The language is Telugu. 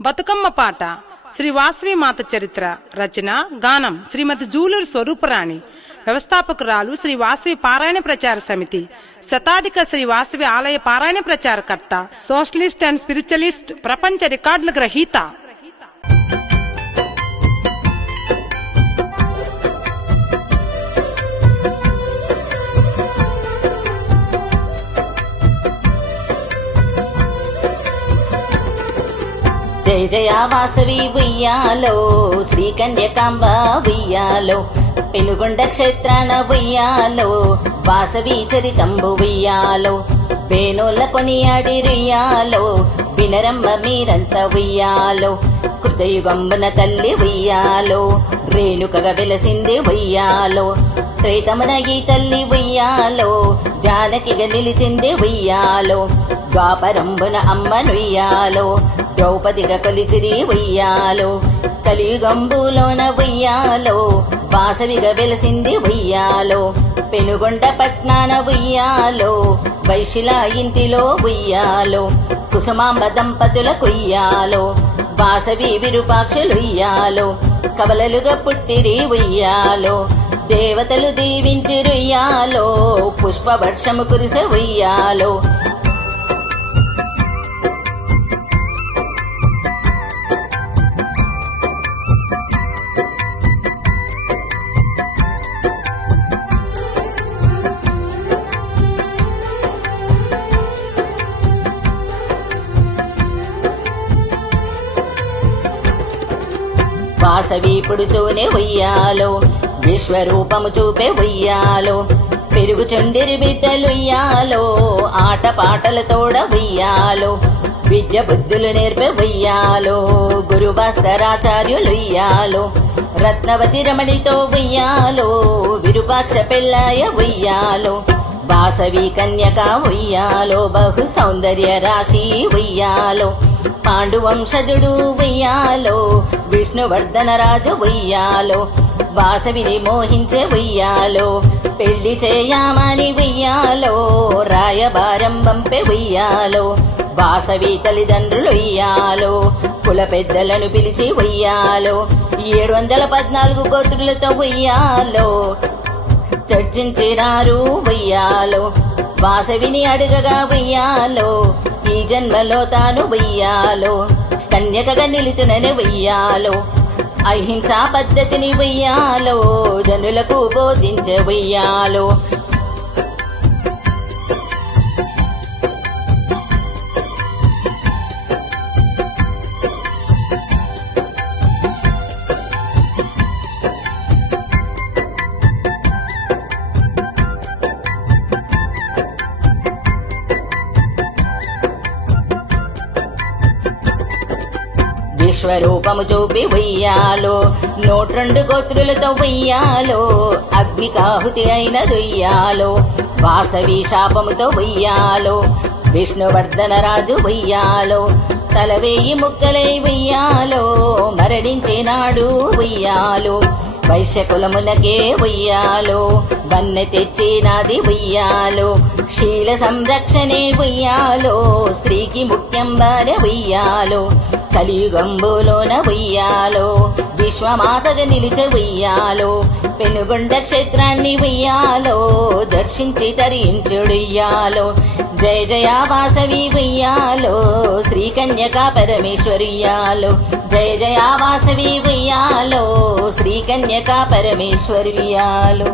బతుకమ్మ పాట. శ్రీ వాసవి మాత చరిత్ర రచన గానం శ్రీమతి జూలూరు స్వరూపరాణి. వ్యవస్థాపకురాలు శ్రీ వాసవి పారాయణ ప్రచార సమితి. శతాధిక శ్రీ వాసవి ఆలయ పారాయణ ప్రచారకర్త. సోషలిస్ట్ అండ్ స్పిరిచువలిస్ట్ ప్రపంచ రికార్డుల గ్రహీత. జయ జయ వాసవి ఉయ్యాలో శ్రీ కన్యకాంబ ఉయ్యాలో పెనుగొండ క్షేత్రాన ఉయ్యాలో వాసవి చరితంబు ఉయ్యాలో వేణోళ్ళ కొనియాడి రుయ్యాలో వినరమ్మ మీరంత ఉయ్యాలో కృతయుగంబన తల్లి ఉయ్యాలో రేణుకగా వెలసింది ఉయ్యాలో త్రైతమన ఈ తల్లి ఉయ్యాలో జానకిగా నిలిచింది ఉయ్యాలో ద్వాపరంబున అమ్మ నుయ్యాలో ద్రౌపదిగా కొలిచిరి ఉయ్యాలో కలియుగంబులోన ఉయ్యాలో వాసవిగా వెలసింది ఉయ్యాలో పెనుగొండ పట్నాన ఉయ్యాలో వైశిల ఇంటిలో ఉయ్యాలో కుసుమాంబ దంపతుల కొయ్యాలో వాసవి విరూపాక్షలుయ్యాలో కవలలుగా పుట్టిరి ఉయ్యాలో దేవతలు దీవించి రుయ్యాలో పుష్పవర్షము కురిసె ఉయ్యాలో వాసవి పుడుతూనే ఉయ్యాలో విశ్వరూపము చూపే ఉయ్యాలో పెరుగుచుండిరి బిడ్డలుయ్యాలో ఆట పాటల తోడ ఉయ్యాలో విద్య బుద్ధులు నేర్పే ఉయ్యాలో గురు భాస్కరాచార్యులుయ్యాలో రత్నవతి రమణితో ఉయ్యాలో విరూపాక్ష పిల్లాయ ఉయ్యాలో వాసవి కన్యక ఉయ్యాలో బహు సౌందర్య రాశి ఉయ్యాలో పాండువంశజుడు వెయ్యాలో విష్ణువర్ధన రాజు వెయ్యాలో వాసవిని మోహించే వెయ్యాలో పెళ్ళి చేయమని వెయ్యాలో రాయబారం పంపే వెయ్యాలో వాసవి తల్లిదండ్రులు వెయ్యాలో కుల పెద్దలను పిలిచి వెయ్యాలో ఏడు వందల పద్నాలుగు గోత్రులతో వెయ్యాలో చర్చించినారు వెయ్యాలో వాసవిని అడుగగా వెయ్యాలో జన్మలో తాను వెయ్యాలో. కన్యకగా నిలుతునని వెయ్యాలో. అహింసా పద్ధతిని వెయ్యాలో. జనులకు బోధించ వెయ్యాలో. విశ్వరూపము చూపి వెయ్యాలో నూట్రెండు గోత్రులతో వెయ్యాలో అగ్నికాహుతి అయిన దుయ్యాలో వాసవి శాపముతో వెయ్యాలో విష్ణువర్ధన రాజు వెయ్యాలో తల వేయి ముక్కలై వెయ్యాలో మరణించినాడు వెయ్యాలో వైశ్యకులమునకే ఉయ్యాలో వన్నె తెచ్చినది ఉయ్యాలో శీల సంరక్షణే ఉయ్యాలో స్త్రీకి ముఖ్యం బానే ఉయ్యాలో కలియుగంబులోన ఉయ్యాలో విశ్వమాతగా నిలిచే ఉయ్యాలో పెనుగొండ క్షేత్రాన్ని ఉయ్యాలో దర్శించి తరించుడుయ్యాలో జయ జయ వాసవి ఉయ్యాలో శ్రీ కన్యకా పరమేశ్వరియాలో జయ జయ వాసవి ఉయ్యాలో కన్యకా పరమేశ్వరియాలో